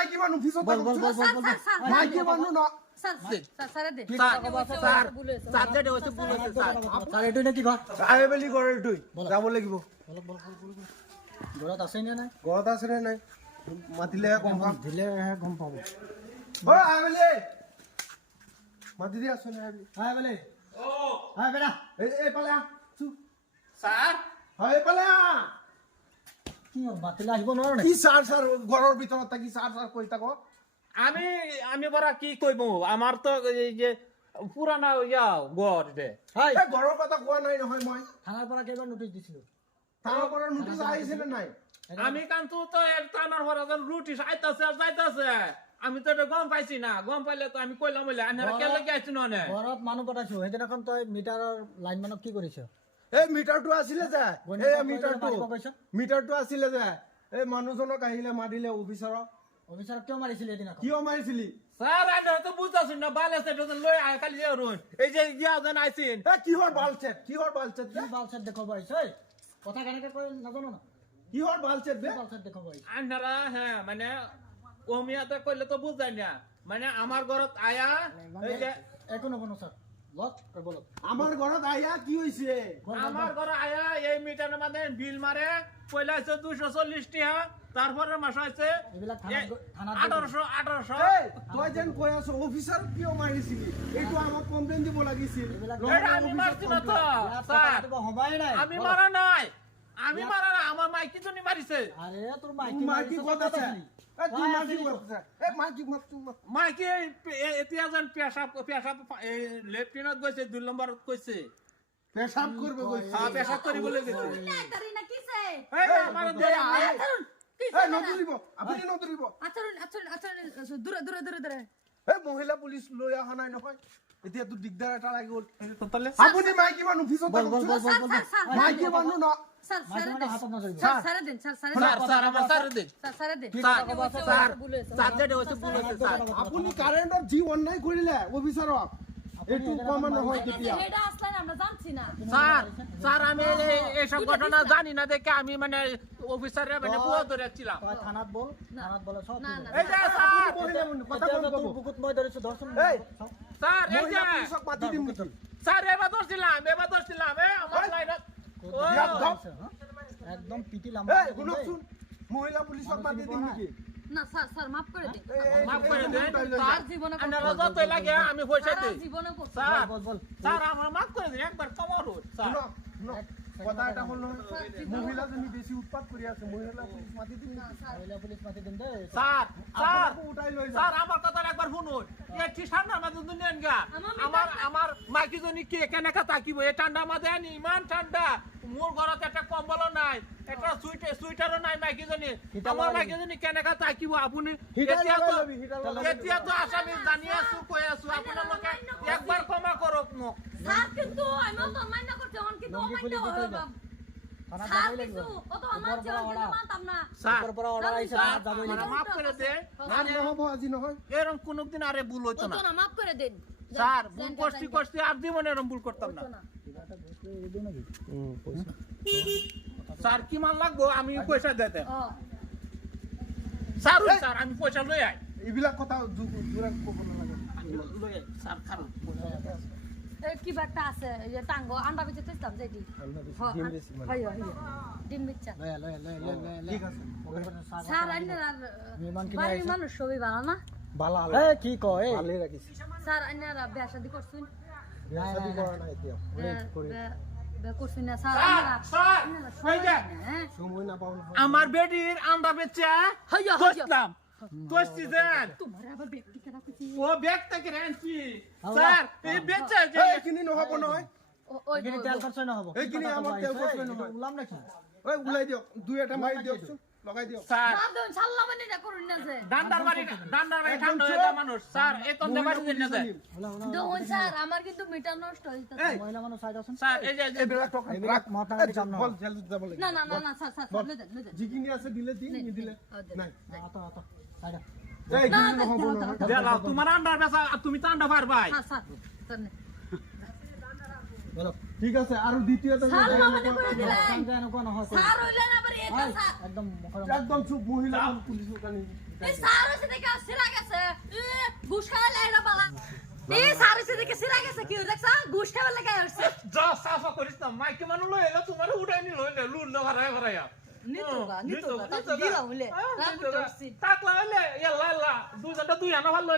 মাইকি মানুহ পিছত বল, বল, বল, বল। মাইকি মানুহ ন মাতিলেহে গম পাম গম পাব মাতি দি আছো হাই বেলে হাই বেটা এইফালে আহ চু স্যার হয় এইফালে আহ মাতিলে আহিব নোৱাৰো কি চাৰ চাৰ ঘৰৰ ভিতৰত থাকি চাৰ চাৰ কৰি থাক? আমি আমি বৰা কি কইব আমার তো এই যে পুরানা ইয়া গড় হাই। ঘৰৰ কথা কোৱা নাই নহয় মই। থানাৰ পৰা কেইবাৰ নটিচ দিছিলোঁ। তাৰ পৰা নোটিচ আহিছে নে নাই? আমি কান্তু তো পর যখন রুটি আইতাছে আর যাইতাছে। আমি তো এটা গম পাইছি না। গম পাইলে তো আমি কইলাম বলে আনারা কে লাগি আইছি না? ঘৰত মানুহ পঠাইছো। সেইদিনাখন তই মিটাৰৰ লাইনমানক কি কৰিছ? এই মিটাৰটো আছিলে যে। এই কৰিলে মিটাৰটো মিটাৰটো আছিলে যে। এই মানুহজনক আহিলে মাৰিলে অফিচাৰক অফিচাৰক কিয় মাৰিছিলি সেইদিনাখন কিয় মাৰিছিলি? স্যার আইনা তো বুঝতাছি না বালেছে তো লই আই খালি রুন এই যে ইয়া যেন আইছিন এ কিহৰ কিহৰ বালচেট কি বালছেট দেখুৱাব আহিছ ঐ? কথা কেনেকে কয় নাজানো না। কিহৰ বালচেট কি বে বালছেট দেখুৱাব আহিছ? আনারা হ্যাঁ মানে ওমিয়াতে কইলে তো বুঝাই না। মানে আমার ঘরত আয়া এই যে একো নকনো স্যার কি আমার ঘরে আয়া এই মিটারের মধ্যে বিল মারে পয়লা হচ্ছে দুশো চল্লিশ টাকা তারপরে মাস হচ্ছে এইবিলাক থানাত গৈ- থানাত গৈ আঠারোশো আঠারোশো। এই যেন কৈ আছ কিয় মাৰিছিলি এইটো আমাক কমপ্লেইন দিব লাগিছিল। আমি মারছি না তো কথা আমি। মারা নাই। আমি মারা নাই আমার মাইকি জনী মারিছে। আরে তোর তোৰ মাইকি মাইকী মাৰিছে, মাইকী এতিয়া যেন পেশাব পেশাব লেফটেনেন্ট গৈছে দুই নম্বৰত কৈছে হ্যাঁ পেশাব গৈছে। তারি না এই আমার আপুনি দূরে দূরে দূরে দূরে এই মহিলা পুলিচ লৈ অহা নাই নহয়। এতিয়াতো দিগদাৰ এটা লাগি গ'ল আপুনি মাইকী মানুহ পিছত মাইকী মানুহ ন মানে আপুনি কাৰেণ্টত যি অন্যায় কৰিলে অফিচাৰক এইটো কমা নহয় এই যে কেতিয়া আমরা জানছি না। স্যার স্যার আমি এই- এইসব ঘটনা জানি না দেখে আমি মানে অফিসারে মানে পুরো ধরেছিলাম তই থানাত বল? থানাত বলে সব। এই যে স্যার! কথা ক'ব বুকুত মই ধৰচোন এই। স্যার এই যে মহিলা পুলিচক দিম স্যার এবার ধরছিলাম এবার ধরছিলাম এ আমার এই। লাইনত ক'ত ও, ধৰিব পাৰিছে, হা? একদম পিটি লাম্বা মহিলা পুলিচক মাতি দিম নেকি না স্যার স্যার মাফ করে দিন। এই- এই- মাফ করে দেন। এই- এই- জীবনে আপনারা যতই লাগে আমি পয়সা দিই জীবনে স্যার বল, বল। স্যার আমার মাফ করে দিন একবার কমার স্যার। কথা এটা হ'ল নহয় মহিলাজনী বেছি উৎপাত কৰি আছে মহিলা পুলিচ মাতি দিম নেকি মহিলা পুলিচ মাতি দেই স্যার। স্যার উঠাই লৈ যাম স্যার আমার কথা একবার শুনুন। এ ঠান্ডা মাঝে দুনিয়ান গা? আমার আমার আমার মাইকি জনি কে কেনেকা তাকিব এই ঠান্ডা মাঝে আনি ইমান ঠান্ডা। মোর ঘরত একটা কম্বল নাই একটা সুইটার সুইটারও নাই মাইকি জনি। আমার মাইকি জনি কেনেকা তাকিব আপুনি হিটাৰ এতিয়া তো আসামি জানি আছো কৈ আছো। খুলি দিতে হবে হবে। স্যার যাবই লাগিব। ও তো আমার জীবন কিন্তু মানতাম না। স্যার ওপৰৰ পৰা অৰ্ডাৰ আহিছে যাবই লাগিব। মাফ করে দে। আর নহ'ব আজি নহয়। এরকম কোনোদিন আরে ভুল হইতো না। না মাফ করে দেন স্যার ভুল করছি করছি আর জীবনে এরকম ভুল করতাম না। কিবা এটা বস্তু এৰি দিওঁ নেকি স্যার কি মান লাগবো আমি পয়সা দিতে স্যার স্যার আমি পয়সা লই আই। এইবিলাক কথা ক'ব নালাগে। স্যার খারাপ। কি বাটা আছে যে টাঙ্গো আন্ডা বিচে তেছতাম। হয় হয় ডিম বিচা। ঠিক আছে স্যার বাড়ির মানুষ সবই ভালো না? কি কয়? স্যার বিয়া শাদি করছুন? বিয়া শাদী নাই যে। হ্যাঁ? আমার বেডির আন্ডা বেচে হইয়া হইয়া। তোষছি দেন তোমার আবার ব্যক্তি কেনা কিছু ও ব্যাগ থেকে রেনছি। স্যার এই বেচে যে এই, এইখিনি নহ'ব নহয় ওই। এইখিনি তেল খৰচই নহ'ব কি এইখিনি কথা আমাৰ ক'ব তেল এই, নহয়। এইটো ওলাম নেকি? ঐ ওলাই দিয়ক দুই এটা মাৰি দিয়কচোন লগাই দিয়ক স্যার। না দেন সাল্লা মানে না করুন না যে। ডান্ডার বাড়ি ডান্ডার বাড়ি ঠান্ডা হয়ে যায় মানুষ। স্যার এই তন্দে বাড়ি দিন না যায়। দেখুন স্যার আমার কিন্তু মিটার নষ্ট হইতাছে এই, মহিলা মানুহ চাই যাওচোন স্যার এই যে এইবিলাক টকা এইবিলাক ৰাখ। মতা এই, মাৰি কাম নহয়। বল, জেলত যাব লাগিব না না না না স্যার স্যার স্যার লৈ দেন দেন যিখিনি আছে দিলে দিম নেই, নিদিলে নেই, অ, দে। নাই আত আত তোমার আন্ডার বেচা তুমি তো আন্ডা পারবাই ঠিক আছে আর দ্বিতীয়ত একদম চুপ মহিলা পুলিশ ঘুষ খাবার লাগে যা সাফা করিস না। মাইকে মানুষ লইলে তোমার উঠাই নি লইলে লুন ভাড়ায় ভাড়াইয়া নিতোলা নিতোলা দিলাম হলে রাগ করছি তাকলা হলে ইয়াল্লা আল্লাহ দুইজনটা দুই আনা ভালো